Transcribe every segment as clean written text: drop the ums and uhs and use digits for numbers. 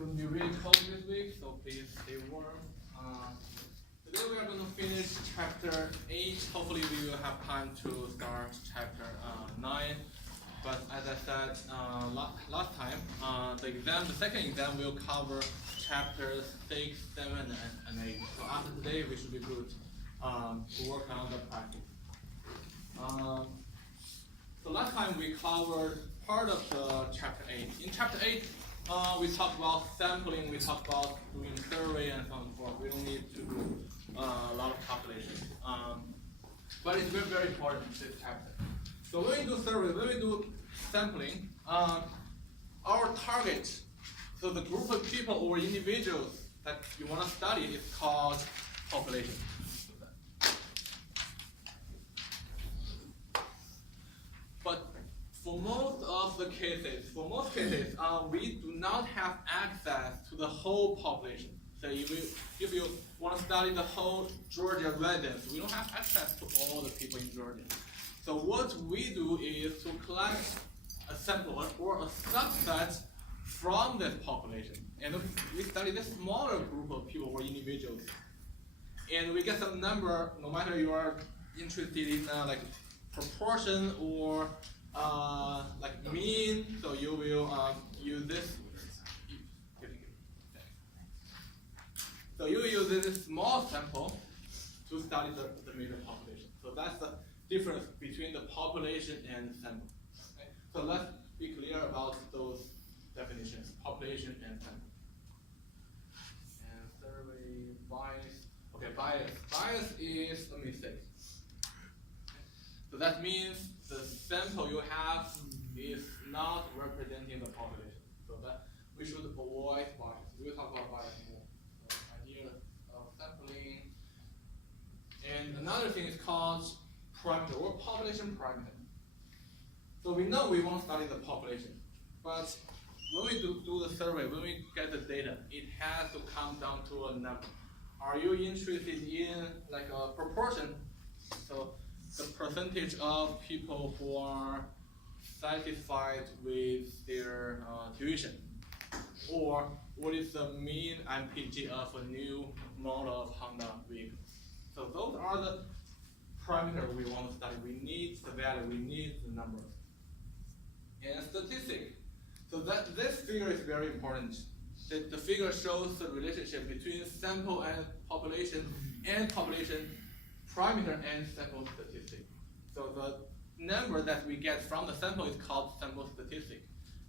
going to be really cold this week, so please stay warm. Today we are going to finish chapter 8. Hopefully we will have time to start chapter 9. But as I said last time, the second exam will cover chapters 6, 7, and 8. So after today, we should be good to work on the practice. So last time we covered part of the chapter 8. In chapter 8, we talked about sampling, we talked about doing survey and so on and so forth. We don't need to do a lot of calculations. But it's very, very important, this chapter. So when we do survey, when we do sampling, our target, so the group of people or individuals that you want to study is called population. But for most cases, we do not have access to the whole population. So if you want to study the whole Georgia residents, we don't have access to all the people in Georgia. So what we do is to collect a sample or a subset from this population. And we study this smaller group of people or individuals. And we get some number, no matter you are interested in like proportion or like mean, so you will use this. So you will use this small sample to study the major population. So that's the difference between the population and sample. Okay? So let's be clear about those definitions, population and sample. And survey bias. Okay, bias. Bias is a mistake. So that means the sample you have is not representing the population. So that we should avoid bias. We will talk about bias more. So idea of sampling. And another thing is called parameter or population parameter. So we know we want to study the population, but when we do the survey, when we get the data, it has to come down to a number. Are you interested in like a proportion? So the percentage of people who are satisfied with their tuition, or what is the mean MPG of a new model of Honda vehicle? So those are the parameters we want to study. We need the value, we need the numbers. And statistic. So that this figure is very important. The figure shows the relationship between sample and population parameter and sample statistic. So the number that we get from the sample is called sample statistic.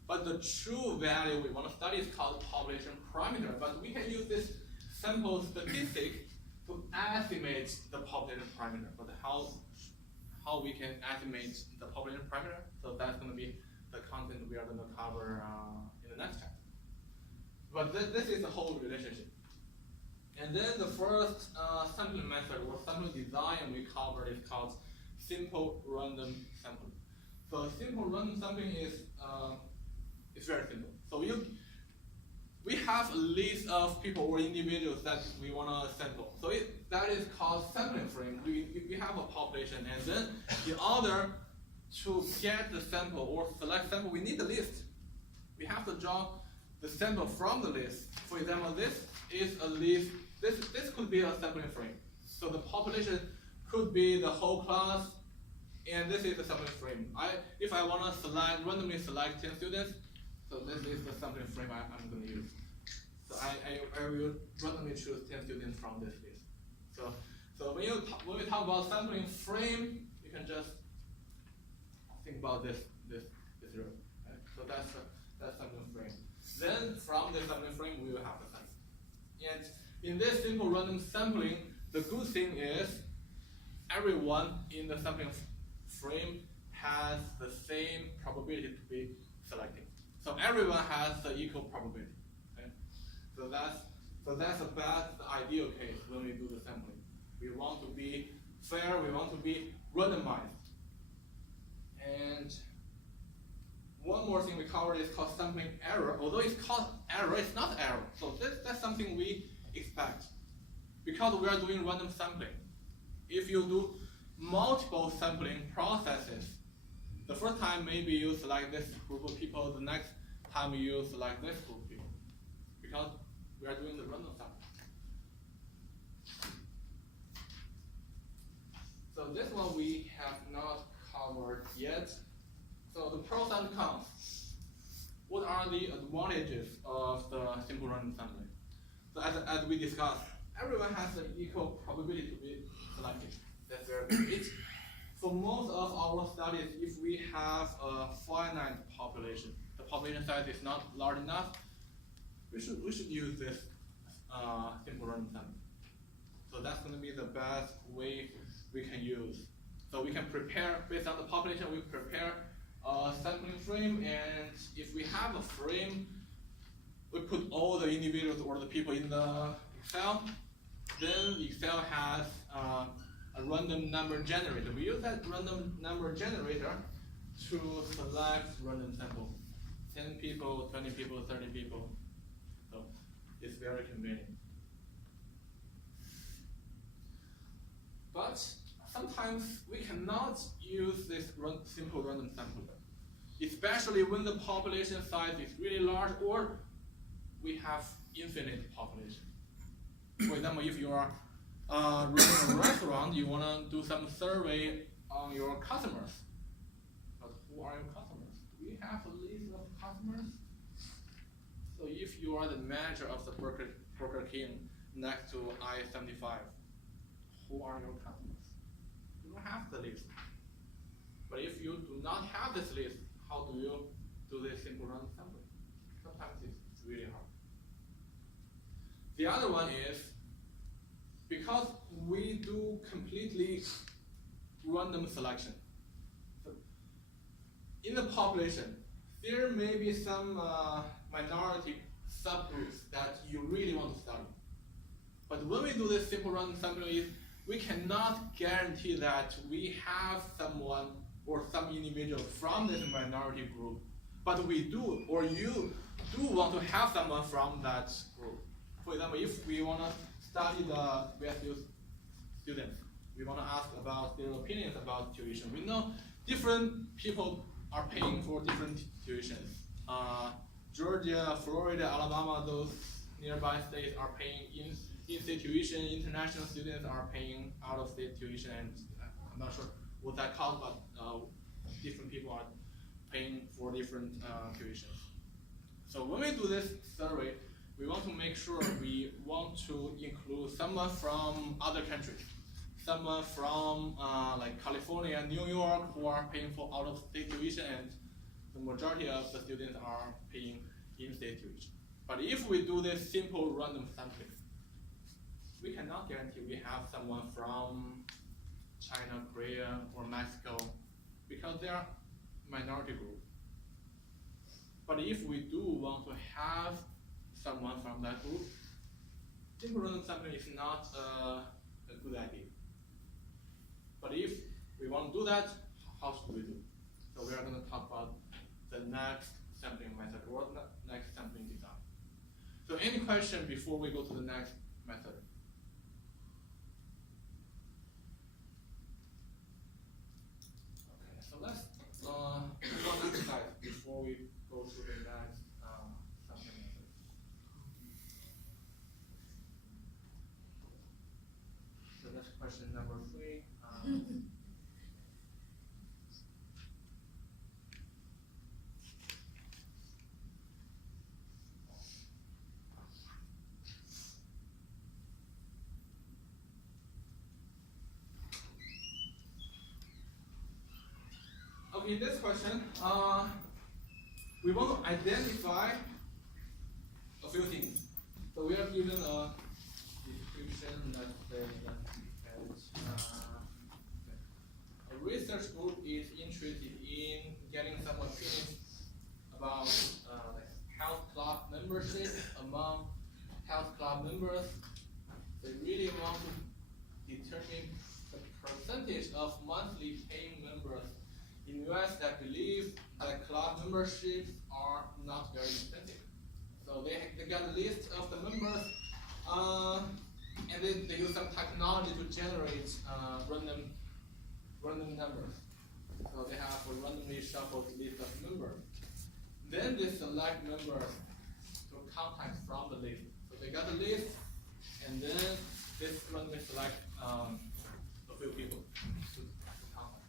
But the true value we want to study is called population parameter. But we can use this sample statistic to estimate the population parameter. But how we can estimate the population parameter? So that's going to be the content we are going to cover in the next chapter. But this is the whole relationship. And then the first sampling method or sampling design we covered is called simple random sampling. So simple random sampling is it's very simple. So we have a list of people or individuals that we want to sample. So that is called sampling frame. We have a population, and then in order to get the sample or select sample, we need the list. We have to draw the sample from the list. For example, this is a list. This could be a sampling frame. So the population could be the whole class, and this is the sampling frame. If I want to randomly select 10 students, so this is the sampling frame I'm going to use. So I will randomly choose 10 students from this list. So when we talk about sampling frame, you can just think about this row. Right? So that's sampling frame. Then from the sampling frame, we will have the sample. And in this simple random sampling, the good thing is everyone in the sampling frame has the same probability to be selected. So everyone has the equal probability. Okay? So that's the ideal case when we do the sampling. We want to be fair, we want to be randomized. And one more thing we covered is called sampling error. Although it's called error, it's not error. So that's something we expect. Because we are doing random sampling. If you do multiple sampling processes, the first time maybe you select this group of people, the next time you select this group of people. because we are doing the random sampling. So this one we have not covered yet. So the pros and cons. What are the advantages of the simple random sampling? So as we discussed, everyone has an equal probability to be selected. That's very great. For most of our studies, if we have a finite population, the population size is not large enough, we should use this simple random sampling. So that's going to be the best way we can use. So we can prepare, based on the population, we prepare a sampling frame, and if we have a frame, we put all the individuals or the people in the Excel. Then Excel has a random number generator. We use that random number generator to select random sample. 10 people, 20 people, 30 people. So it's very convenient. But sometimes we cannot use this simple random sampling, especially when the population size is really large or we have infinite population. For example, if you are running a restaurant, you want to do some survey on your customers. But who are your customers? Do we have a list of customers? So if you are the manager of the Burger King next to I-75, who are your customers? You don't have the list. But if you do not have this list, how do you do this simple random sampling? Sometimes it's really hard. The other one is, because we do completely random selection. So in the population, there may be some minority subgroups that you really want to study. But when we do this simple random sampling, we cannot guarantee that we have someone or some individual from this minority group, but we do, or you do want to have someone from that group. For example, if we want to study the VSU students, we want to ask about their opinions about tuition. We know different people are paying for different tuitions. Georgia, Florida, Alabama, those nearby states are paying in-state tuition. International students are paying out-of-state tuition, and I'm not sure what that costs, but different people are paying for different tuitions. So when we do this survey, we want to make sure we want to include someone from other countries, someone from like California, New York, who are paying for out-of-state tuition, and the majority of the students are paying in-state tuition. But if we do this simple random sampling, we cannot guarantee we have someone from China, Korea, or Mexico, because they are minority group. But if we do want to have someone from that group, simple random sampling is not a good idea. But if we want to do that, how should we do? So we are going to talk about the next sampling method or the next sampling design. So any question before we go to the next method? Okay, so let's do one exercise before we go to the next sampling method. So that's question number 3. Okay, in this question, we want to identify a few things. So we are given a description, let's say that a research group is interested in getting some opinions about health club membership among health club members. They really want to determine the percentage of monthly paying members in the US that believe that club memberships are not very expensive. So they got a list of the members, and then they use some technology to generate random numbers. So they have a randomly shuffled list of members. Then they select members to contacts from the list. So they got the list, and then this randomly select a few people to contact.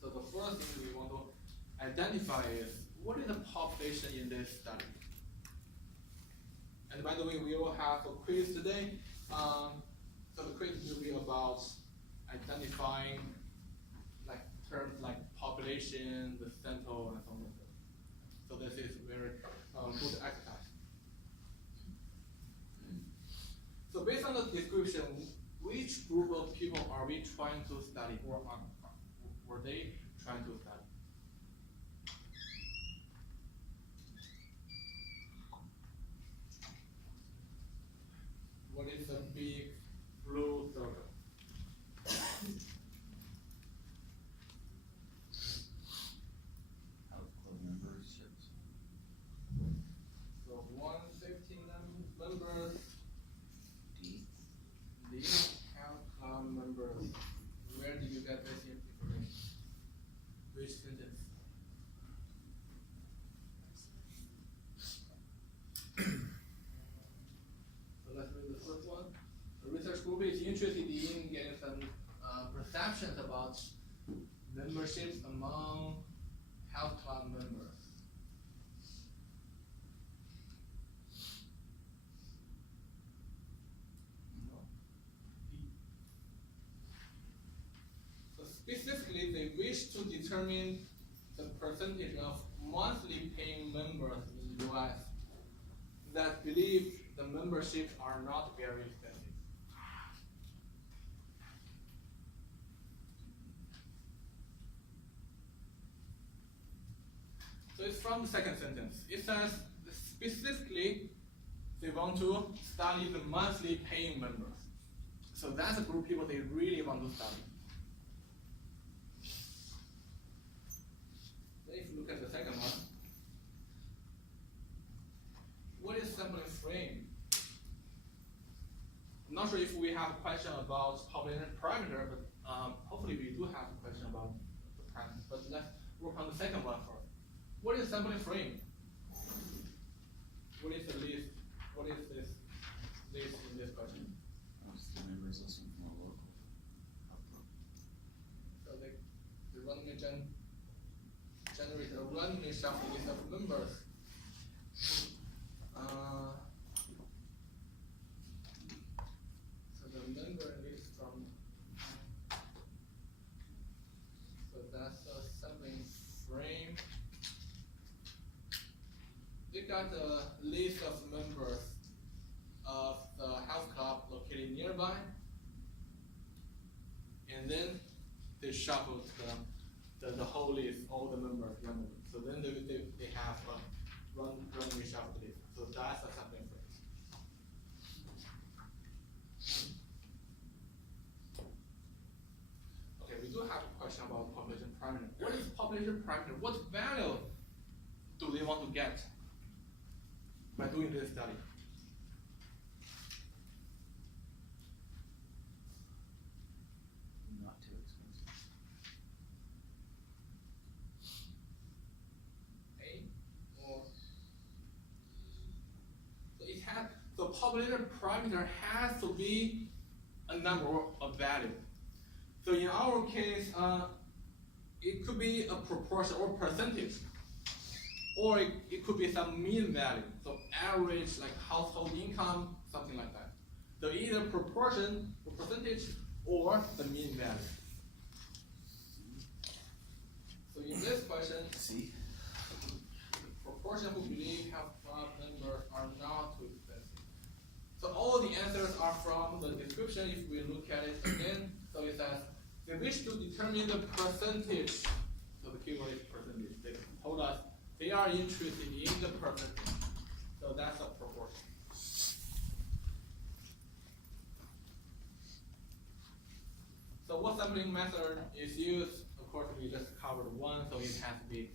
So the first thing we want to identify is what is the population in this study. And by the way, we will have a quiz today. So the quiz will be about identifying like terms like population, the sample, and so on. So this is very good exercise. So based on the description, which group of people are we trying to study, or were they trying to study? What is the big blue circle? Health club memberships. So 150 members. D. The health club members. Where did you get this information? Which sentence? So let's read the first one. The research group is interested in getting some perceptions about memberships among health club members. No? So specifically, they wish to determine the percentage of monthly paying members in the US that believe the memberships are not very expensive. So it's from the second sentence. It says specifically they want to study the monthly paying members. So that's a group of people they really want to study. Then if you look at the second one, what is sampling frame? I'm not sure if we have a question about population parameter, but hopefully we do have a question about the parameter. But let's work on the second one first. What is sampling frame? What is the list? What is this list in this question? The members listening from a local. So they randomly generate a randomly shuffled list of members. So the member list from. So that's a sampling frame. They got a list of members of the health club located nearby, and then they shuffled the whole list, all the members randomly. So then they have a randomly shuffled list. So that's a sampling frame. Okay, we do have a question about population parameter. What is population parameter? What value do they want to get by doing this study? Not too expensive. A or so it has the population parameter has to be a number of value. So in our case, it could be a proportion or percentage, or it could be some mean value. So average, like household income, something like that. So either proportion or percentage or the mean value. So in this question, C. the proportion who believe health club members are not too expensive. So all the answers are from the description. If we look at it again, so it says they wish to determine the percentage. So the keyword is percentage. They told us they are interested in the percentage. So that's a proportion. So what sampling method is used? Of course, we just covered one, so it has to be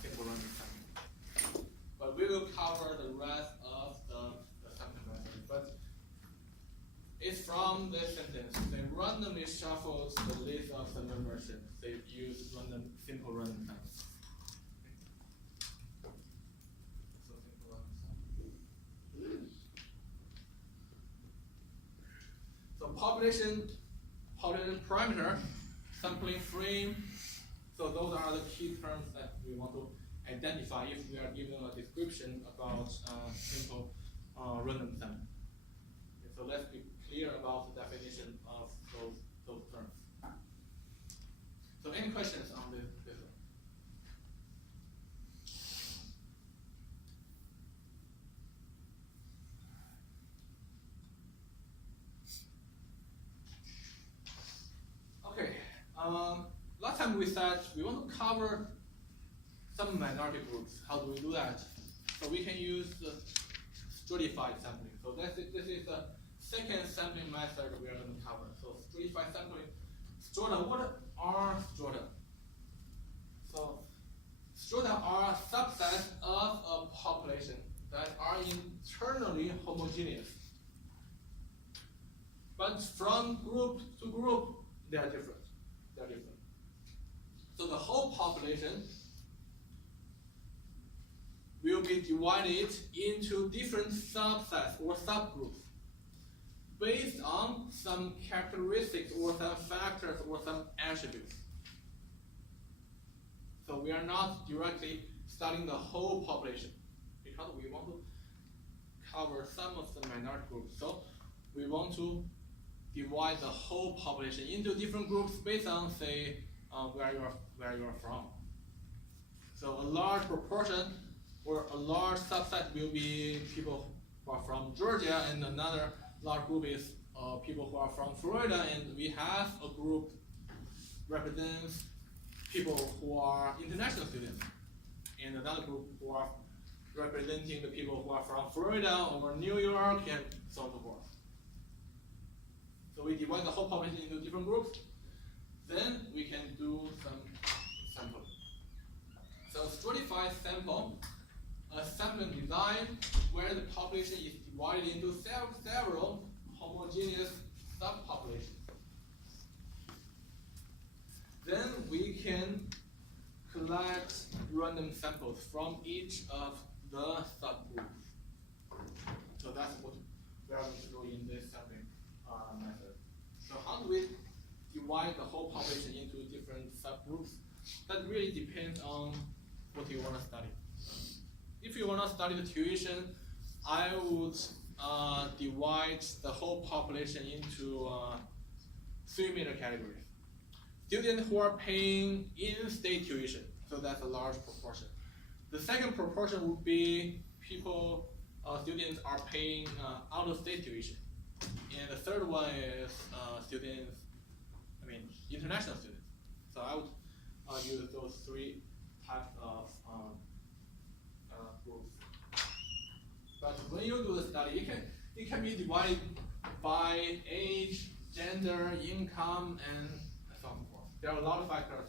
simple random sampling. But we will cover the rest of the sampling method. But it's from this sentence. They randomly shuffled the list of the membership. They use simple random sampling. So simple random sampling. population parameter, sampling frame. So those are the key terms that we want to identify if we are given a description about simple random sample. Okay, so let's be clear about the definition of those terms. So any questions on this one? Okay. Last time we said we want to cover some minority groups. How do we do that? So we can use the stratified sampling. So this is the second sampling method we are going to cover. So stratified sampling. Strata, what are strata? So strata are subsets of a population that are internally homogeneous. But from group to group, they are different. So the whole population will be divided into different subsets or subgroups based on some characteristics or some factors or some attributes. So we are not directly studying the whole population because we want to cover some of the minority groups. So we want to divide the whole population into different groups based on, say, where you are from. So a large proportion or a large subset will be people who are from Georgia, and another large group is people who are from Florida, and we have a group represents people who are international students, and another group who are representing the people who are from Florida or New York, and so on and so forth. So we divide the whole population into different groups. Then we can do some sampling. So stratified sample, a sampling design where the population is divided into several homogeneous subpopulations. Then we can collect random samples from each of the subgroups. So that's what we are going to do in this sampling method. So how do we divide the whole population into different subgroups? That really depends on what you want to study. If you want to study the tuition, I would divide the whole population into 3 major categories. Students who are paying in-state tuition, so that's a large proportion. The second proportion would be people, students are paying out-of-state tuition. And the third one is international students. So I would use those 3 types of groups. But when you do the study, it can be divided by age, gender, income, and so on and so forth. There are a lot of factors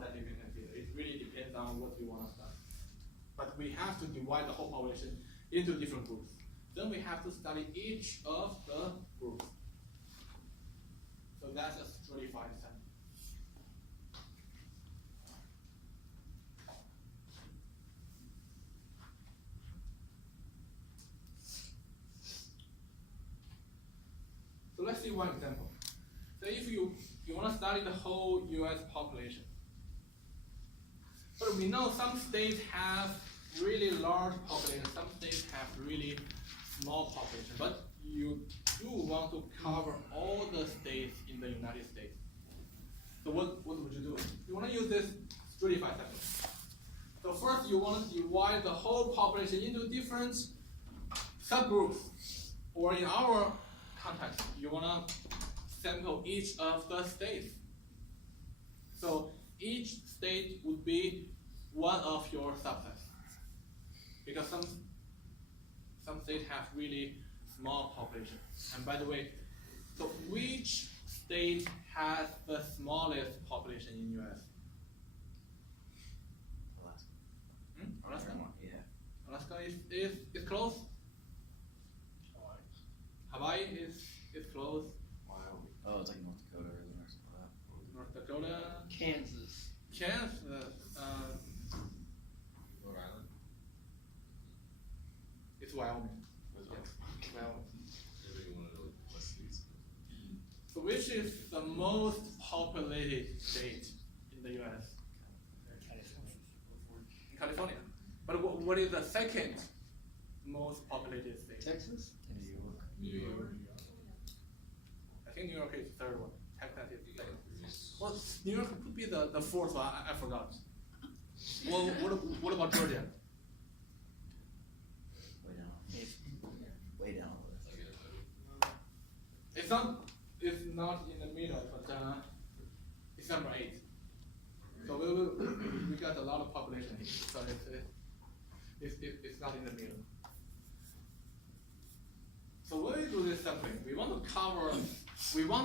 that you can consider. It really depends on what you want to study. But we have to divide the whole population into different groups. Then we have to study each of the groups. So that's a stratified sample. So let's see one example. So if you want to study the whole US population, but we know some states have really large population, some states have really small population, but you do want to cover all the states in the United States. So what would you do? You want to use this stratified sample. So first you want to divide the whole population into different subgroups, or in our context, you want to sample each of the states. So each state would be one of your subsets, because some states have really small population. And by the way, so which state has the smallest population in US? Alaska. Alaska? Yeah. Alaska is close. Hawaii is close. Wyoming. Oh, it's like North Dakota, Arizona, or something like that. North Dakota. Kansas. Kansas. Rhode Island. It's Wyoming. Where's Yes. Wyoming? Wyoming. Maybe one of the West states. which is the most populated state in the US? California. But what is the second most populated state? Texas? New York. I think New York is the third one. Texas is second. Well, New York could be the fourth one. I forgot. Well, what about Georgia? Way down. Way down. It's not in the middle, but it's number 8. So we got a lot of population here. So it's not in the middle. So when we do this sampling, we want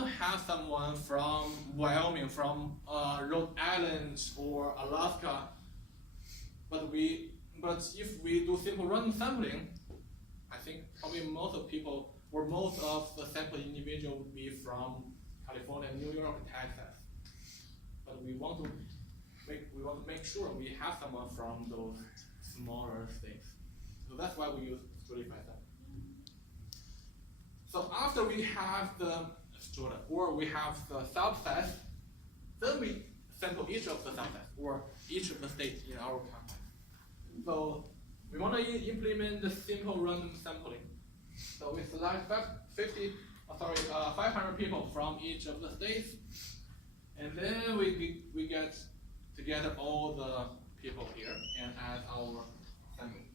to have someone from Wyoming, from Rhode Island or Alaska. But if we do simple random sampling, I think probably most of the sample individual would be from California, New York, Texas. But we want to make sure we have someone from those smaller states. So that's why we use stratified sampling. So after we have the strata, or we have the subset, then we sample each of the subsets, or each of the states in our context. So we want to implement the simple random sampling. So we select 500 people from each of the states, and then we get together all the people here and add our sample.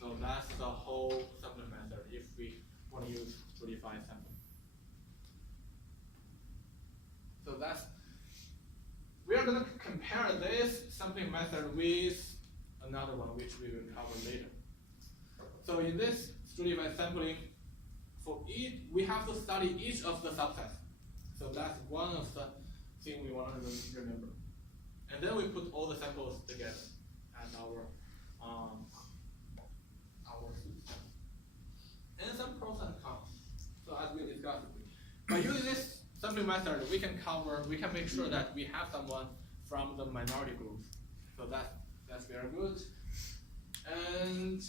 So that's the whole sampling method if we want to use stratified sampling. So we are going to compare this sampling method with another one which we will cover later. So in this stratified sampling, we have to study each of the subsets. So that's one of the things we want to remember. And then we put all the samples together as our system. And some pros and cons. So as we discussed, by using this sampling method, we can make sure that we have someone from the minority groups. So that's very good. And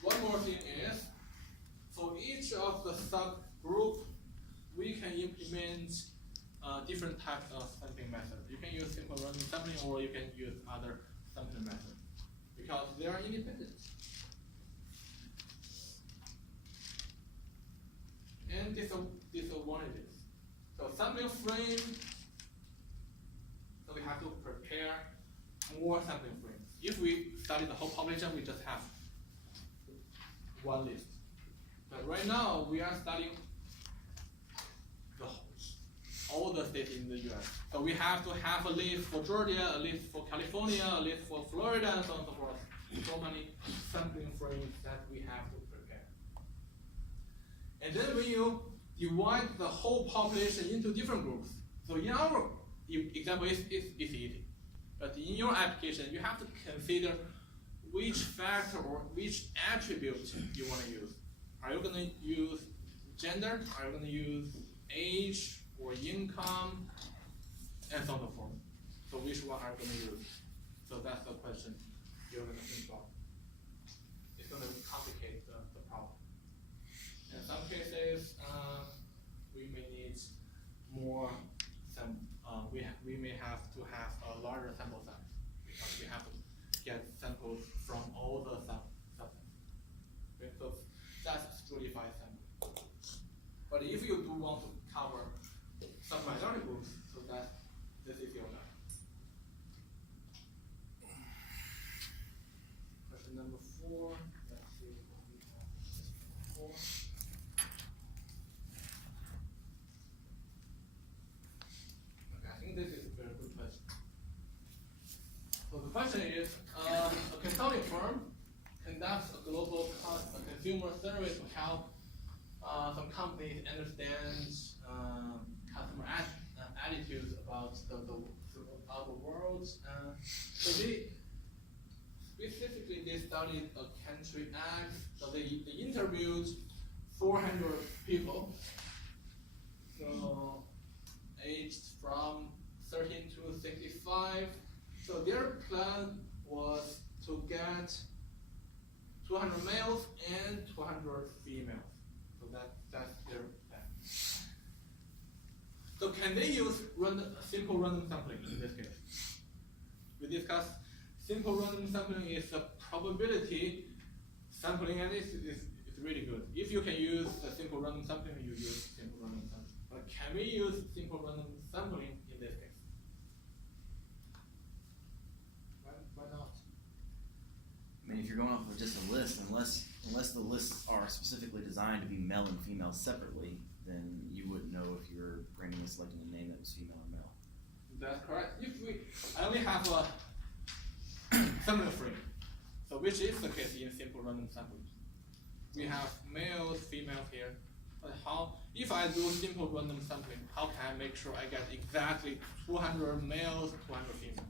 one more thing is, for each of the subgroup, we can implement different types of sampling methods. You can use simple random sampling, or you can use other sampling methods, because they are independent. And disadvantages. So sampling frame, so we have to prepare more sampling frames. If we study the whole population, we just have one list. But right now, we are studying all the states in the US. So we have to have a list for Georgia, a list for California, a list for Florida, and so on and so forth. So many sampling frames that we have to prepare. And then when you divide the whole population into different groups, so in our example, it's easy. But in your application, you have to consider which factor or which attribute you want to use. Are you going to use gender? Are you going to use age or income? And so on and so forth. So which one are you going to use? So that's the question you're going to think about. It's going to complicate the problem. In some cases, we may need more we may have to have a larger sample size, because we have to get samples from all the subsets. Okay, so that's stratified sample. But if you do want to cover some minority groups, so this is your method. Question number 4. Let's see what we have. 4. I think this is a very good question. So the question is, a consulting firm conducts a global consumer survey to help some companies understand customer attitudes about the world. So they studied a country X. So they interviewed 400 people. So aged from 13 to 65. So their plan was to get 200 males and 200 females. So that's their plan. So can they use simple random sampling in this case? We discussed simple random sampling is a probability sampling, and it's really good. If you can use a simple random sampling, you use simple random sampling. But can we use simple random sampling in this case? Why not? I mean, if you're going off of just a list, unless the lists are specifically designed to be male and female separately, then you wouldn't know if you're randomly selecting a name that was female or male. That's correct. I only have a sampling frame, so which is the case in simple random sampling. We have males, females here. But if I do simple random sampling, how can I make sure I get exactly 200 males, 200 females?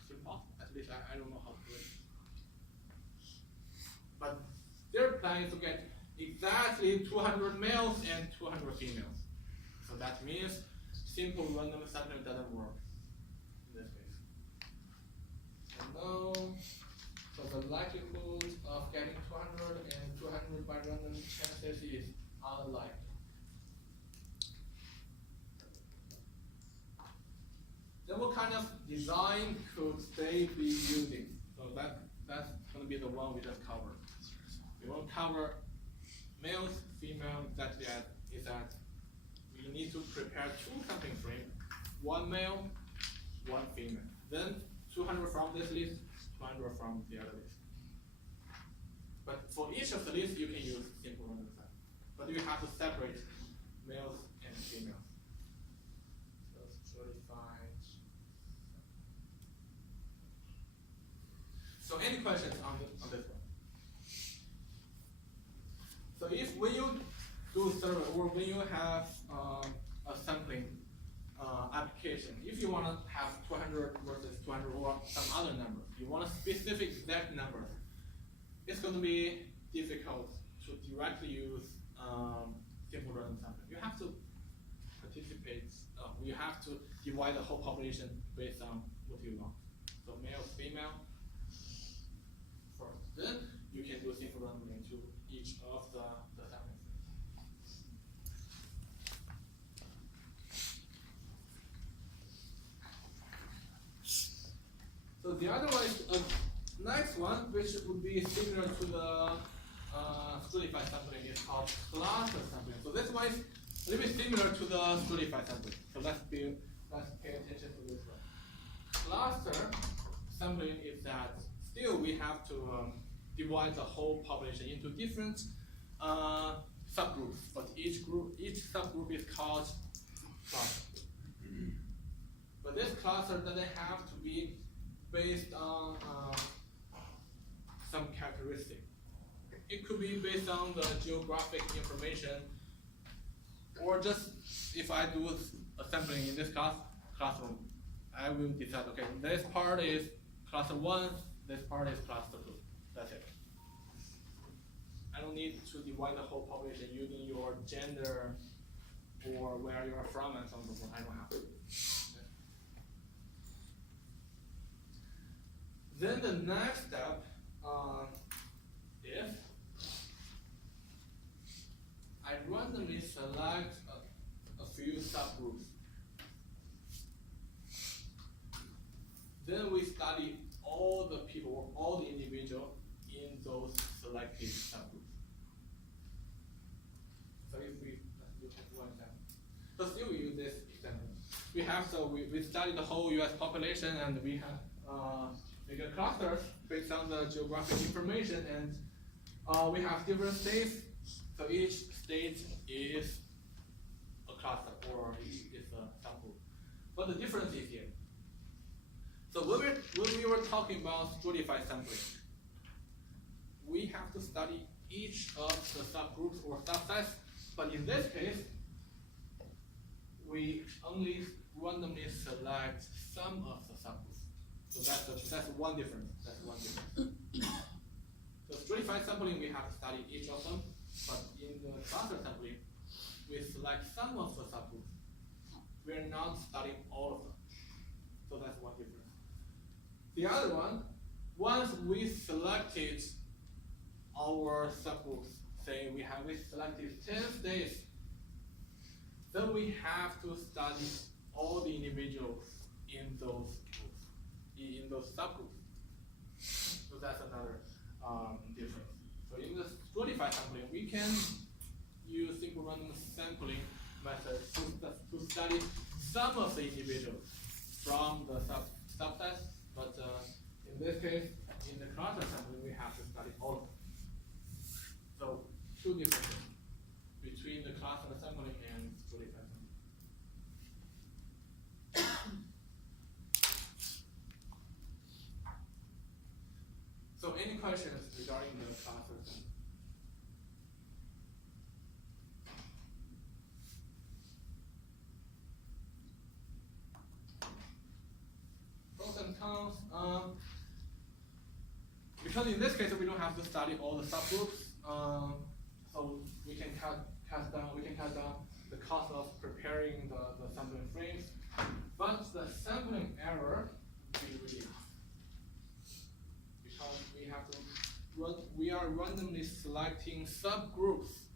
It's impossible. At least I don't know how to do it. But their plan is to get exactly 200 males and 200 females. So that means simple random sampling doesn't work in this case. And now, so the likelihood of getting 200 and 200 by random chances is unlikely. Then what kind of design could they be using? So that's going to be the one we just covered. We will cover males, females, that we need to prepare two sampling frames, one male, one female. Then 200 from this list, 200 from the other list. But for each of the lists, you can use simple random sampling. But you have to separate males and females. So it's 35. So any questions on this one? So if when you do survey or when you have a sampling application, if you want to have 200 versus 200 or some other number, you want a specific exact number, it's going to be difficult to directly use simple random sampling. You have to participate. You have to divide the whole population based on what you want. So male, female. First, then you can do simple random to each of the sampling. So the other one is next one, which would be similar to the stratified sampling, is called cluster sampling. So this one is a little bit similar to the stratified sampling. So let's pay attention to this one. Cluster sampling is that still we have to divide the whole population into different subgroups, but each subgroup is called cluster. But this cluster doesn't have to be based on some characteristic. It could be based on the geographic information, or just if I do a sampling in this classroom, I will decide, okay, this part is cluster 1, this part is cluster 2. That's it. I don't need to divide the whole population using your gender or where you are from and so on and so forth. I don't have to. Then the next step is I randomly select a few subgroups. Then we study all the people, all the individuals in those selected subgroups. So if we look at one example. So still we use this example. We have, we study the whole US population, and we have we get clusters based on the geographic information, and we have different states. So each state is a cluster or is a subgroup. But the difference is here. So when we were talking about stratified sampling, we have to study each of the subgroups or subsets. But in this case, we only randomly select some of the subgroups. So that's one difference. So stratified sampling, we have to study each of them, but in the cluster sampling, we select some of the subgroups. We are not studying all of them. So that's one difference. The other one, once we selected our subgroups, say we selected 10 states, then we have to study all the individuals in those groups, in those subgroups. So that's another difference. So in the stratified sampling, we can use simple random sampling method to study some of the individuals from the subsets, but in this case, in the cluster sampling, we have to study all of them. So two differences between the cluster sampling and stratified sampling. So any questions regarding the cluster sampling? Pros and cons. Because in this case we don't have to study all the subgroups, so we can cut down the cost of preparing the sampling frames, but the sampling error will be really high because we are randomly selecting subgroups.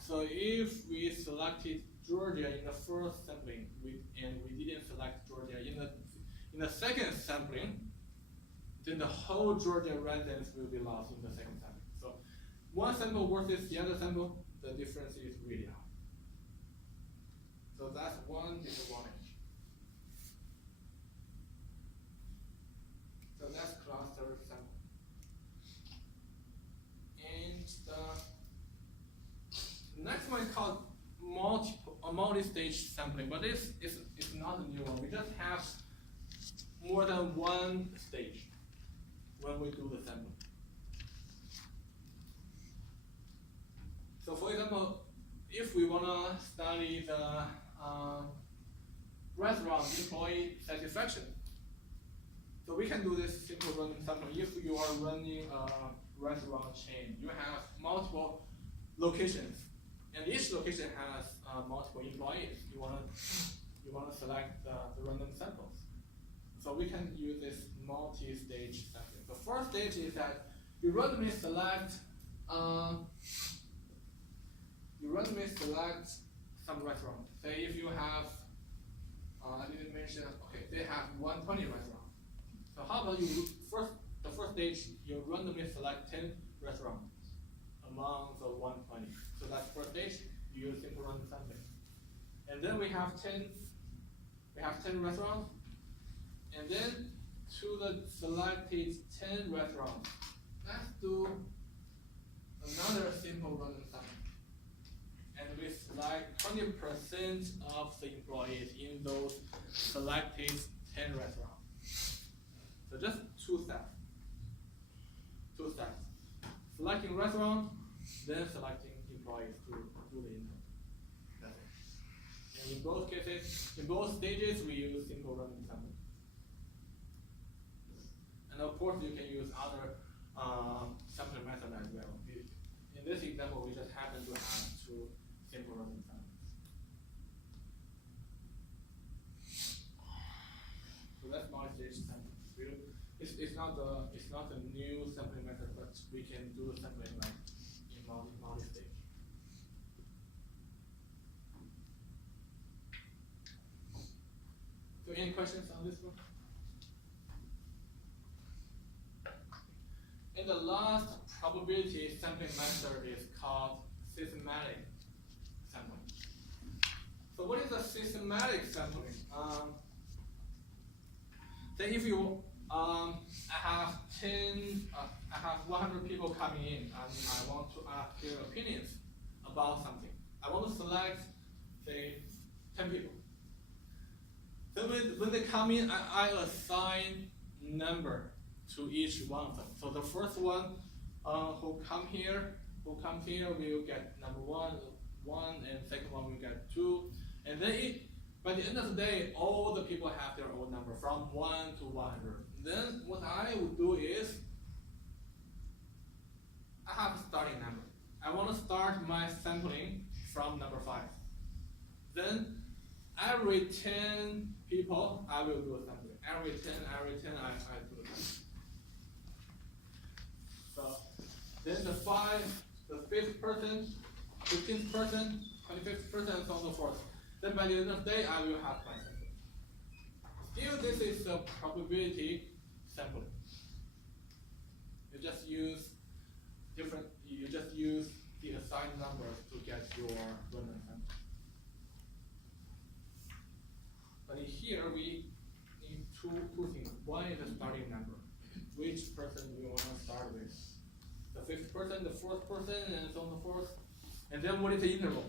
So if we selected Georgia in the first sampling, and we didn't select Georgia in the second sampling, then the whole Georgia residents will be lost in the second sampling. So one sample versus the other sample, the difference is really high. So that's one disadvantage. So that's cluster sample. And the next one is called multi-stage sampling, but it's not a new one. We just have more than one stage when we do the sampling. So for example, if we want to study the restaurant employee satisfaction, so we can do this simple random sampling. If you are running a restaurant chain, you have multiple locations, and each location has multiple employees. You want to select the random samples. So we can use this multi-stage sampling. The first stage is that you randomly select some restaurants. Say if you have, I didn't mention, okay, they have 120 restaurants. So how about the first stage, you randomly select 10 restaurants among the 120. So that's first stage, you use simple random sampling. And then we have 10 restaurants, and then to the selected 10 restaurants, let's do another simple random sampling. And we select 20% of the employees in those selected 10 restaurants. So just two steps. Selecting restaurant, then selecting employees to do the intern. That's it. And in both cases, in both stages, we use simple random sampling. And of course, you can use other sampling methods as well. In this example, we just happen to have two simple random samplings. So that's multi-stage sampling. It's not a new sampling method, but we can do sampling like in multi-stage. So any questions on this one? And the last probability sampling method is called systematic sampling. So what is a systematic sampling? Say if you I have 100 people coming in, and I want to ask their opinions about something. I want to select, say, 10 people. Then when they come in, I assign number to each one of them. So the first one who comes here will get number one, and second one will get 2. And then by the end of the day, all the people have their own number from 1 to 100. Then what I would do is, I have a starting number. I want to start my sampling from number 5. Then every 10 people, I will do a sampling. Every 10, I do a sampling. So then the 5th person, 15th person, 25th person, and so on and so forth. Then by the end of the day, I will have my sample. Still, this is a probability sampling. You just use the assigned numbers to get your random sample. But in here we need two things. One is the starting number. Which person we want to start with? The 5th person, the 4th person, and so on and so forth. And then what is the interval?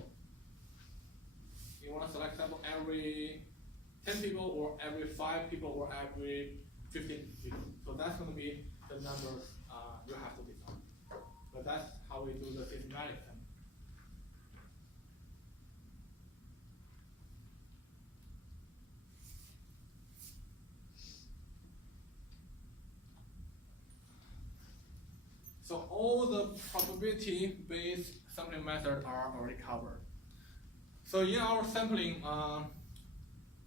You want to select sample every 10 people, or every 5 people, or every 15 people. So that's going to be the numbers you have to decide. But that's how we do the systematic sample. So all the probability-based sampling methods are already covered. So in our sampling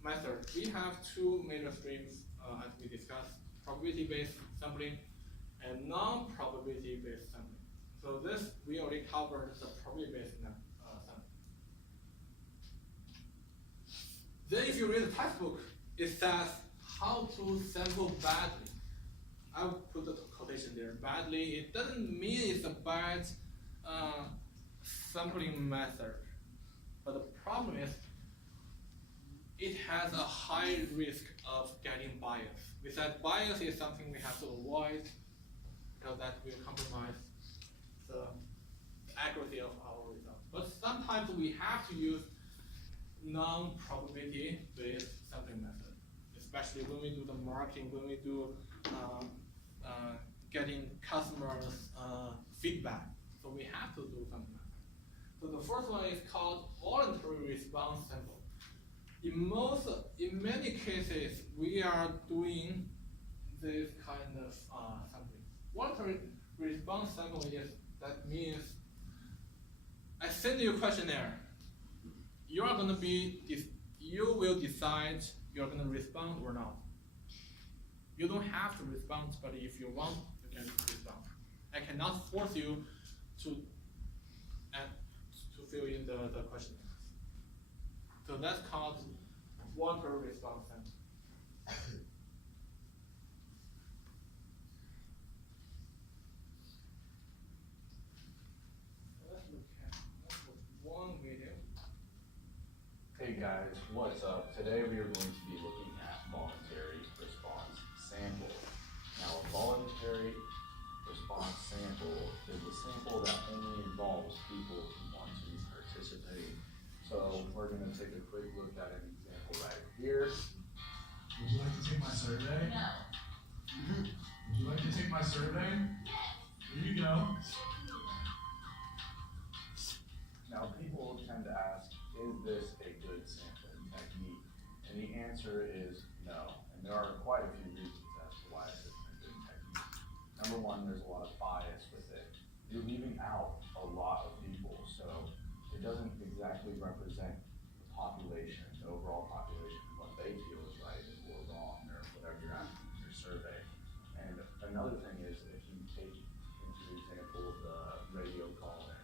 method, we have two major streams as we discussed: probability-based sampling and non-probability-based sampling. So this we already covered the probability-based sampling. Then if you read the textbook, it says how to sample badly. I will put the quotation there. Badly, it doesn't mean it's a bad sampling method. But the problem is, it has a high risk of getting bias. We said bias is something we have to avoid, because that will compromise the accuracy of our results. But sometimes we have to use non-probability-based sampling method, especially when we do the marketing, when we do getting customers' feedback. So we have to do something like that. So the first one is called voluntary response sample. In many cases, we are doing this kind of sampling. Voluntary response sampling that means I send you a questionnaire. You will decide you're going to respond or not. You don't have to respond, but if you want, you can respond. I cannot force you to fill in the questionnaire. So that's called voluntary response sample. Let's look one video. Hey guys, what's up? Today we are going to be looking at voluntary response sample. Now a voluntary response sample is a sample that only involves people who want to participate. So we're going to take a quick look at an example right here. Would you like to take my survey? No. Would you like to take my survey? Here you go. Now people tend to ask, is this a good sampling technique? And the answer is no. And there are quite a few reasons as to why it's a good technique. Number one, there's a lot of bias with it. You're leaving out a lot of people, so it doesn't exactly represent the population, the overall population, what they feel is right or wrong, or whatever you're asking in your survey. And another thing is, if you take into example the radio call in,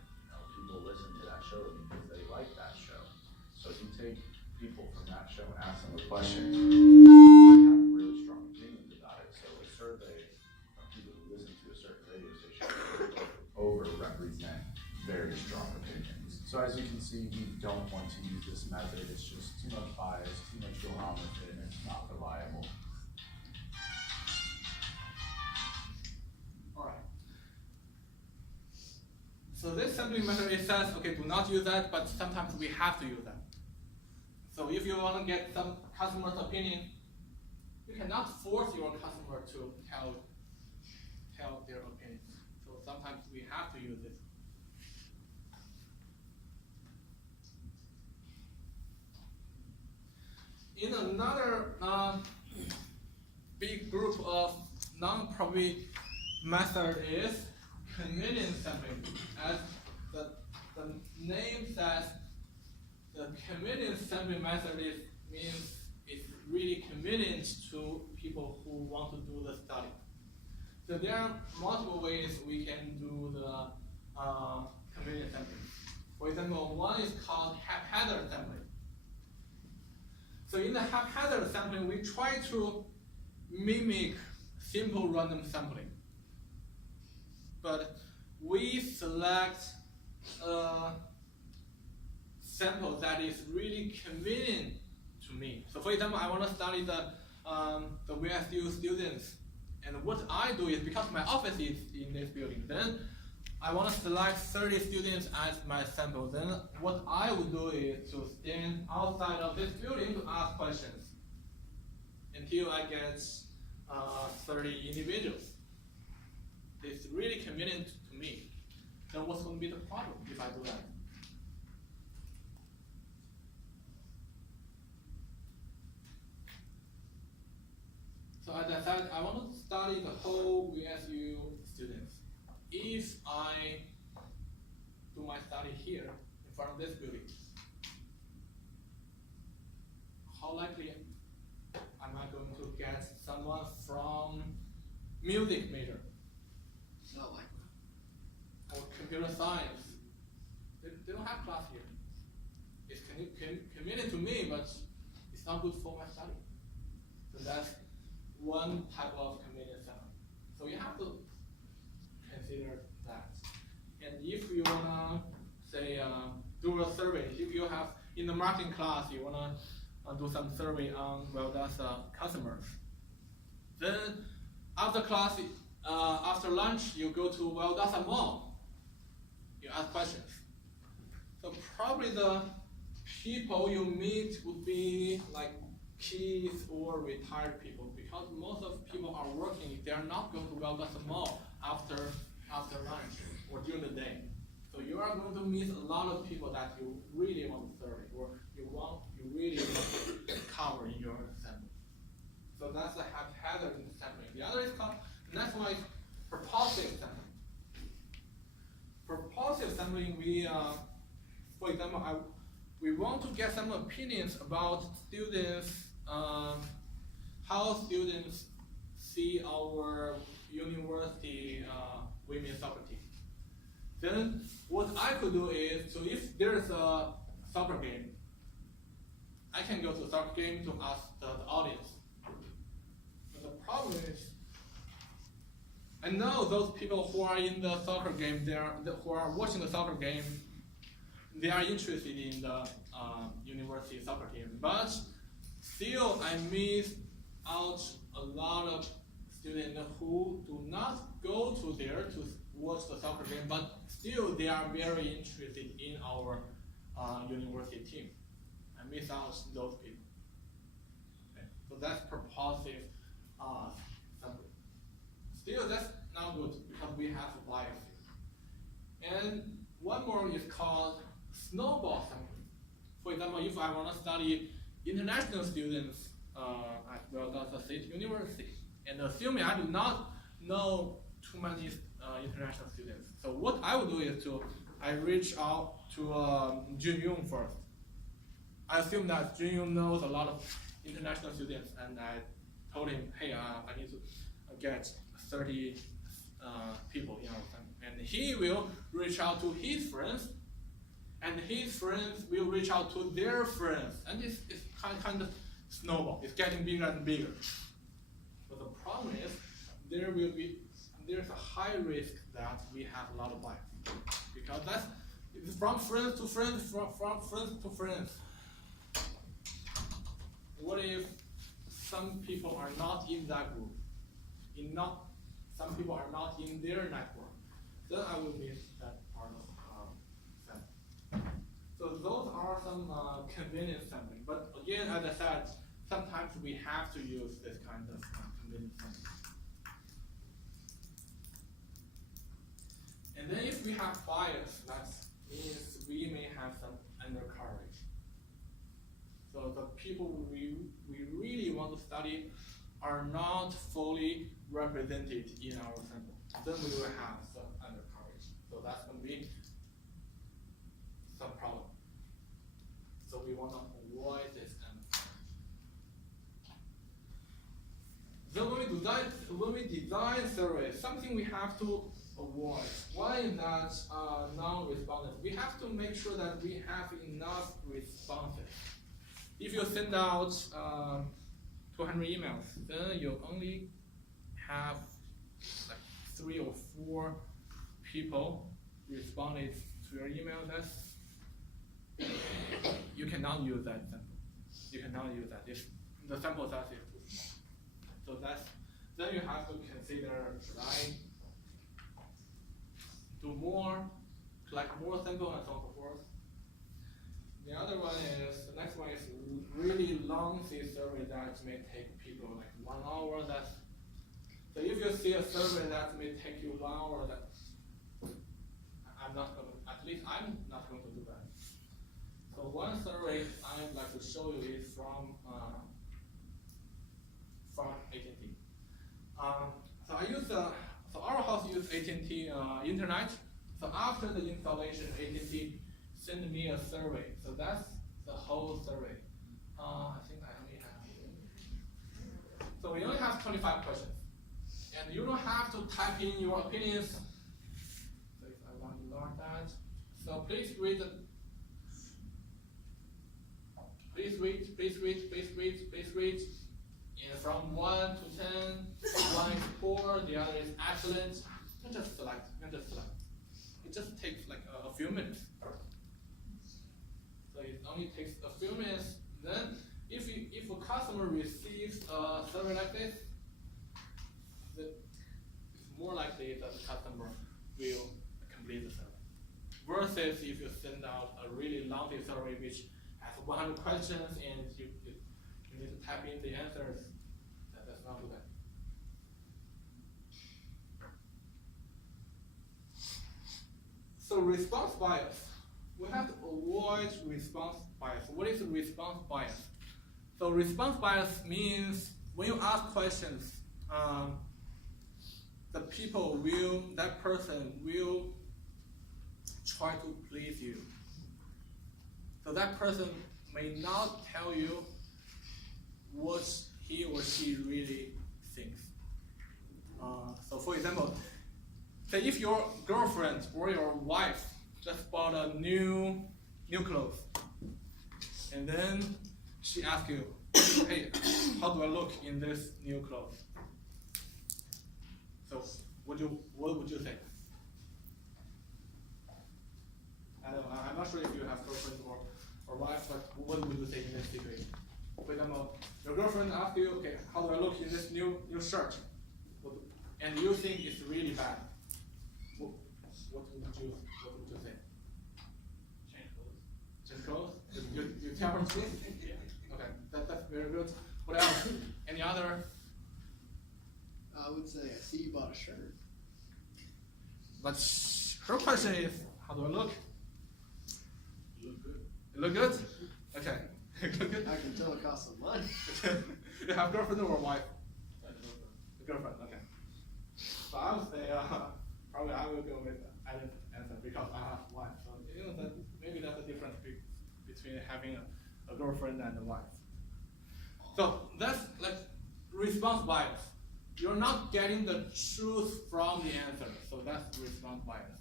people listen to that show because they like that show. So if you take people from that show and ask them a question, they have really strong opinions about it. So a survey of people who listen to a certain radio station over-represent very strong opinions. So as you can see, we don't want to use this method. It's just too much bias, too much going on with it, and it's not reliable. All right. So this sampling method, it says, okay, do not use that, but sometimes we have to use that. So if you want to get some customer's opinion, you cannot force your customer to tell their opinion. So sometimes we have to use it. In another big group of non-probability method is convenience sampling. As the name says, the convenience sampling method means it's really convenient to people who want to do the study. So there are multiple ways we can do the convenience sampling. For example, one is called haphazard sampling. So in the haphazard sampling, we try to mimic simple random sampling. But we select a sample that is really convenient to me. So for example, I want to study the VSU students. And what I do is, because my office is in this building, then I want to select 30 students as my sample. Then what I would do is to stand outside of this building to ask questions until I get 30 individuals. It's really convenient to me. Then what's going to be the problem if I do that? So as I said, I want to study the whole VSU students. If I do my study here in front of this building, how likely am I going to get someone from music major Not likely. or computer science? They don't have class here. It's convenient to me, but it's not good for my study. So that's one type of convenient sample. So you have to consider that. And if you wanna say do a survey, if you have in the marketing class you wanna do some survey on customers, then after class, after lunch you go to Mall. You ask questions. So probably the people you meet would be like kids or retired people, because most of people are working. They are not going to Mall after lunch or during the day. So you are going to meet a lot of people that you really want to survey, or you really want to cover in your sample. So that's the haphazard sampling. The other is called, next one is purposive sampling. Purposive sampling, for example, we want to get some opinions about students, how students see our university women's soccer team. Then what I could do is, so if there's a soccer game, I can go to the soccer game to ask the audience. But the problem is, I know those people who are in the soccer game, who are watching the soccer game, they are interested in the university soccer team, but still I miss out a lot of students who do not go to there to watch the soccer game, but still they are very interested in our university team. I miss out those people. Okay. So that's purposive sampling. Still, that's not good because we have a bias here. And one more is called snowball sampling. For example, if I want to study international students at Valdosta State University, and assuming I do not know too many international students, so what I would do is I reach out to Junyong first. I assume that Junyong knows a lot of international students, and I told him, hey, I need to get 30 people in our family, and he will reach out to his friends, and his friends will reach out to their friends, and it's kind of snowball. It's getting bigger and bigger. But the problem is there's a high risk that we have a lot of bias, because it's from friends to friends, from friends to friends. What if some people are not in that group? Some people are not in their network. Then I will miss that part of sampling. So those are some convenient sampling. But again, as I said, sometimes we have to use this kind of convenient sampling. And then if we have bias, that means we may have some undercoverage. So the people we really want to study are not fully represented in our sample. Then we will have some undercoverage. So that's going to be some problem. So we want to avoid this undercoverage. Then when we design surveys, something we have to avoid. One is that non-responsive. We have to make sure that we have enough responses. If you send out 200 emails, then you only have like 3 or 4 people responded to your email. You cannot use that sample. You cannot use that if the sample size is too small. So then you have to consider, should I do more, collect more samples, and so on and so forth. The next one is really lengthy survey that may take people like 1 hour. So if you see a survey that may take you 1 hour, I'm not going to do that. So one survey I'd like to show you is from AT&T. So our house uses AT&T internet. So after the installation, AT&T sent me a survey. So that's the whole survey. I think I only have. So we only have 25 questions, and you don't have to type in your opinions. So if I want to learn that, so please read. Please read. And from 1 to 10, 1 is poor, the other is excellent. You just select. It just takes like a few minutes. So it only takes a few minutes. Then, if a customer receives a survey like this, it's more likely that the customer will complete the survey. Versus if you send out a really lengthy survey which has 100 questions and you need to type in the answers, that's not good. So response bias. We have to avoid response bias. What is response bias? So response bias means when you ask questions, that person will try to please you. So that person may not tell you what he or she really thinks. So for example, say if your girlfriend or your wife just bought a new clothes, and then she asks you, hey, how do I look in this new clothes? So what would you say? I'm not sure if you have girlfriend or wife, but what would you say in this situation? For example, your girlfriend asks you, okay, how do I look in this new shirt? And you think it's really bad. What would you say? Change clothes? You tell her to? Okay, that's very good. What else? Any other? I would say, I see you bought a shirt. But her question is, how do I look? You look good. You look good? Okay. Look good? I can tell it costs some money. You have girlfriend or wife? A girlfriend, okay. So I would say, probably I will go with Alan's answer because I have wife. So maybe that's the difference between having a girlfriend and a wife. So that's like response bias. You're not getting the truth from the answer. So that's response bias.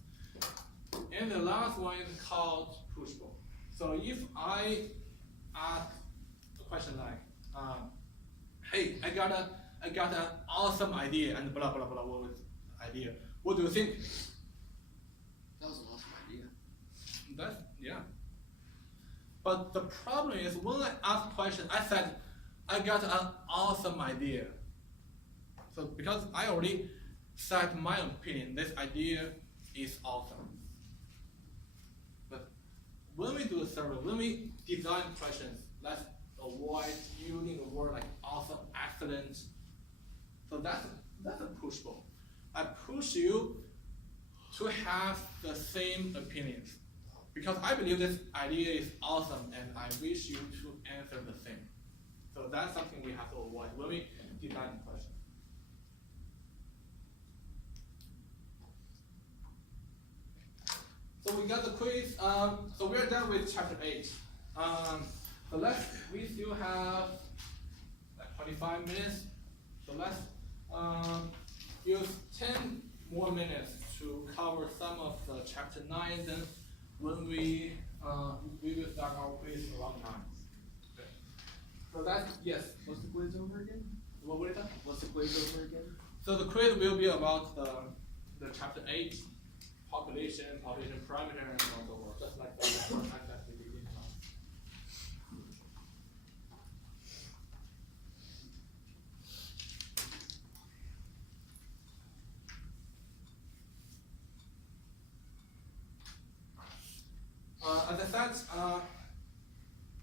And the last one is called push pull. So if I ask a question like, hey, I got an awesome idea and blah blah blah. What was the idea? What do you think? That was an awesome idea. Yeah. But the problem is when I ask questions, I said I got an awesome idea. So because I already said my opinion, this idea is awesome. But when we do a survey, when we design questions, let's avoid using the word like awesome, excellent. So that's a push pull. I push you to have the same opinions because I believe this idea is awesome and I wish you to answer the same. So that's something we have to avoid when we design the question. So we got the quiz. So we're done with chapter 8. So we still have like 25 minutes. So let's use 10 more minutes to cover some of the chapter 9, then when we will start our quiz around 9. Okay. So that's, yes. What's the quiz over again? What will it be? What's the quiz over again? So the quiz will be about the chapter 8, population parameter, and so on and so forth, just like the first time that we did in class. As I said,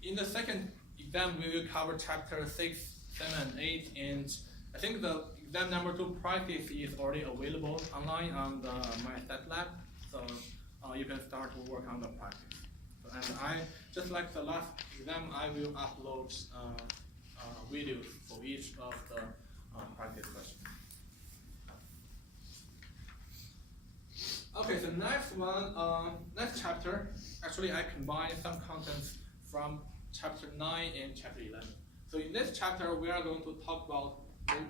in the second exam, we will cover chapter 6, 7, and 8, and I think the exam number 2 practice is already available online on the MyStatLab, so you can start to work on the practice. And just like the last exam, I will upload videos for each of the practice questions. Okay, so next one, next chapter, actually I combined some contents from chapter 9 and chapter 11. So in this chapter, we are going to talk about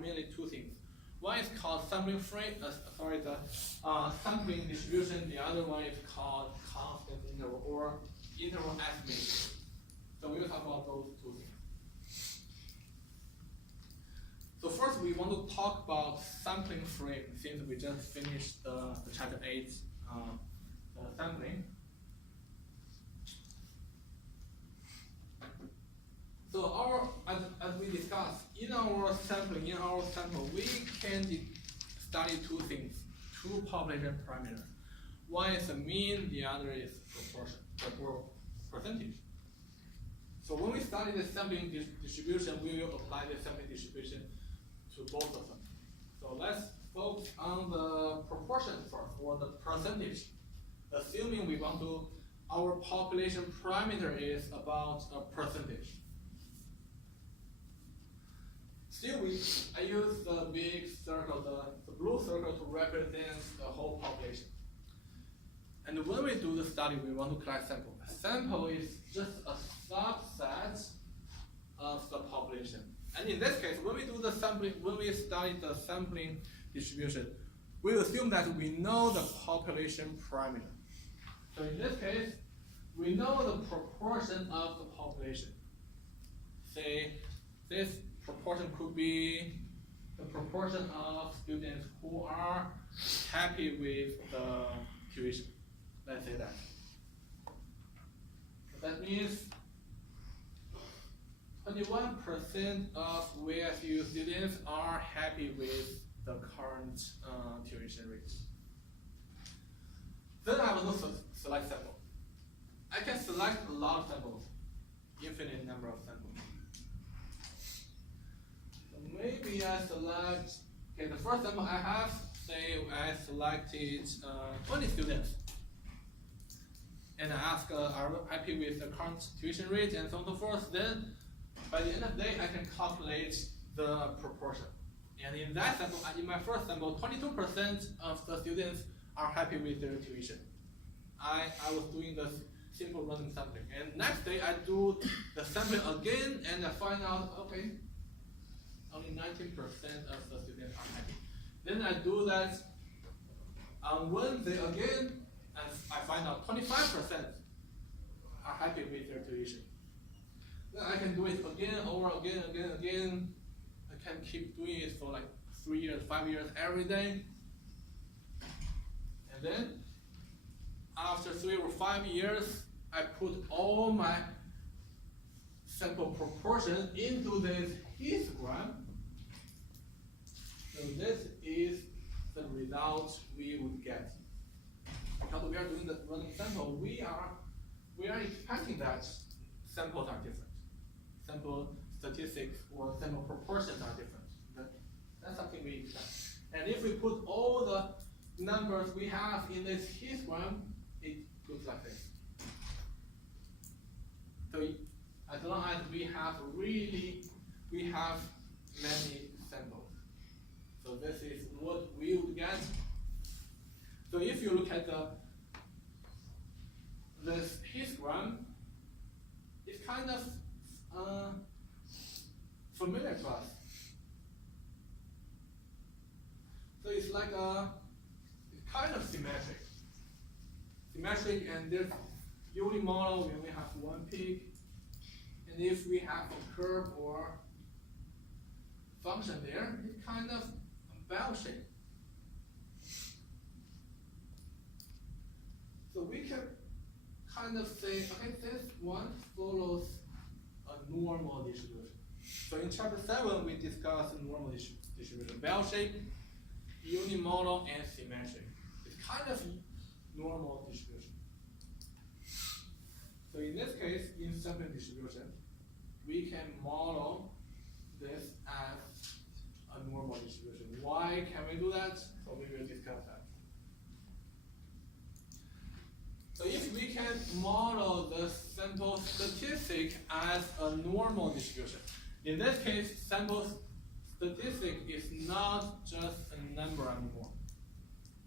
mainly 2 things. One is called sampling frame, sampling distribution. The other one is called constant interval or interval estimation. So we will talk about those 2 things. So first, we want to talk about sampling frame since we just finished the chapter 8 sampling. So as we discussed, in our sample, we can study 2 things, 2 population parameters. One is the mean, the other is proportion, percentage. So when we study the sampling distribution, we will apply the sampling distribution to both of them. So let's focus on the proportion first, or the percentage. Assuming we want to, our population parameter is about a percentage. Still, I use the big circle, the blue circle to represent the whole population. And when we do the study, we want to collect sample. A sample is just a subset of the population. And in this case, when we do the sampling, when we study the sampling distribution, we assume that we know the population parameter. So in this case, we know the proportion of the population. Say, this proportion could be the proportion of students who are happy with the tuition. Let's say that. That means 21% of WSU students are happy with the current tuition rate. Then I want to select sample. I can select a lot of samples, infinite number of samples. So maybe I select, okay, the first sample I have, say I selected 20 students. And I ask, are you happy with the current tuition rate and so on and so forth? Then by the end of the day, I can calculate the proportion. And in that sample, in my first sample, 22% of the students are happy with their tuition. I was doing the simple random sampling. And next day, I do the sampling again, and I find out, okay, only 19% of the students are happy. Then I do that on Wednesday again, and I find out 25% are happy with their tuition. Then I can do it again, again. I can keep doing it for like 3 years, 5 years, every day. And then, after 3 or 5 years, I put all my sample proportion into this histogram. So this is the result we would get. Because we are doing the running sample, we are expecting that samples are different. Sample statistics or sample proportions are different. That's something we expect. And if we put all the numbers we have in this histogram, it looks like this. So as long as we have many samples. So this is what we would get. So if you look at this histogram, it's kind of familiar to us. So it's like it's kind of symmetric. symmetric, and this unimodel, we only have one peak. And if we have a curve or function there, it's kind of a bell shape. So we can kind of say, okay, this one follows a normal distribution. So in chapter 7, we discussed normal distribution, bell shape, unimodal, and symmetric. It's kind of normal distribution. So in this case, in sampling distribution, we can model this as a normal distribution. Why can we do that? So we will discuss that. So if we can model the sample statistic as a normal distribution, in this case, sample statistic is not just a number anymore.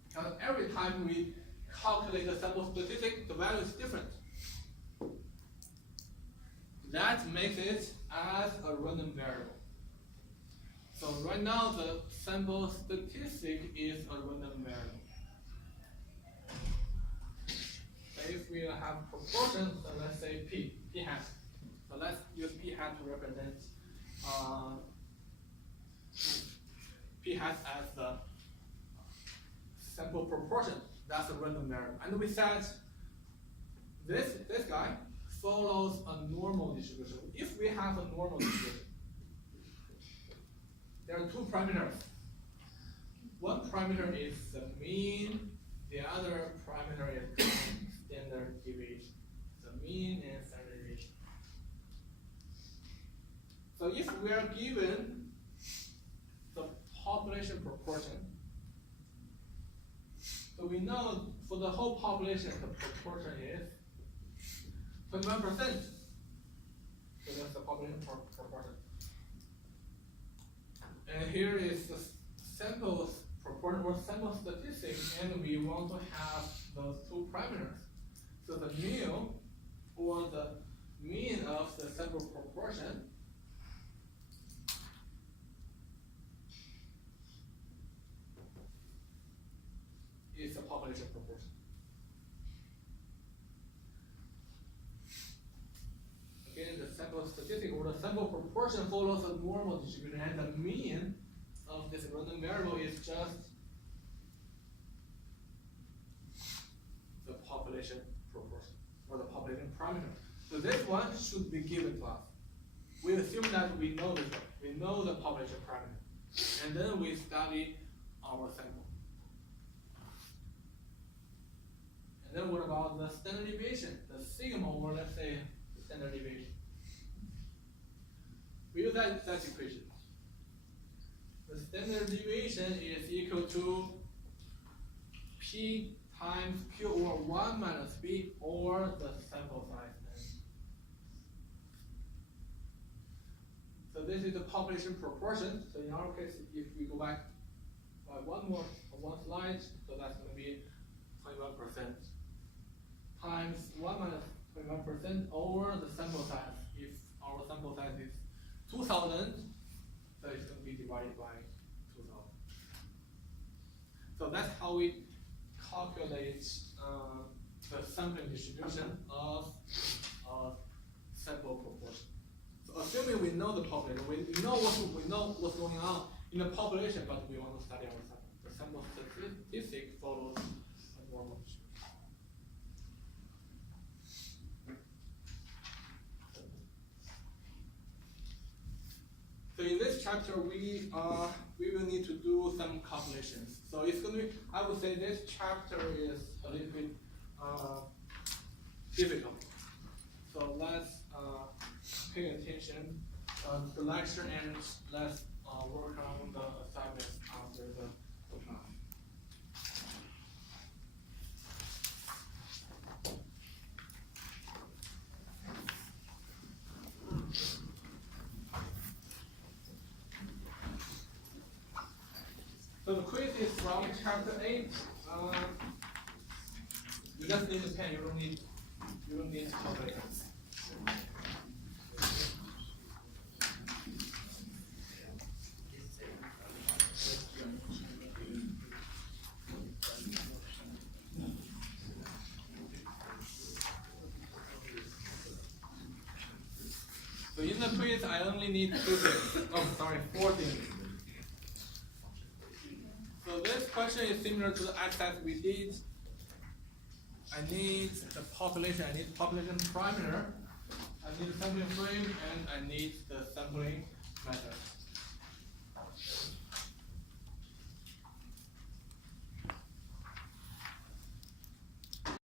Because every time we calculate the sample statistic, the value is different. That makes it as a random variable. So right now, the sample statistic is a random variable. So if we have proportions, so let's say p hat. So let's use p hat to represent p hat as the sample proportion. That's a random variable. And we said this guy follows a normal distribution. If we have a normal distribution, there are two parameters. One parameter is the mean, the other parameter is standard deviation. So mean and standard deviation. So if we are given the population proportion, so we know for the whole population the proportion is 21%. So that's the population proportion. And here is the sample proportion or sample statistics, and we want to have those two parameters. So the mu or the mean of the sample proportion is the population proportion. Again, the sample statistic or the sample proportion follows a normal distribution, and the mean of this random variable is just the population proportion or the population parameter. So this one should be given to us. We assume that we know this one. We know the population parameter, and then we study our sample. And then what about the standard deviation, the sigma, or let's say the standard deviation? We use that equation. The standard deviation is equal to P times Q over 1 minus B over the sample size. So this is the population proportion. So in our case, if we go back by one slide, so that's going to be 21% times 1 minus 21% over the sample size. If our sample size is 2,000, so it's going to be divided by 2,000. So that's how we calculate the sampling distribution of sample proportion. So assuming we know the population, we know what's going on in the population, but we want to study our sample. The sample statistic follows a normal distribution. So in this chapter, we will need to do some calculations. So it's going to be, I would say this chapter is a little bit difficult. So let's pay attention to the lecture, and let's work on the assignments after the class. So the quiz is from chapter 8. You just need a pen. You don't need a calculator. So in the quiz, I only need 2 things. Oh, sorry, 4 things. So this question is similar to the exercise we did. I need the population, I need population parameter, I need the sampling frame, and I need the sampling method.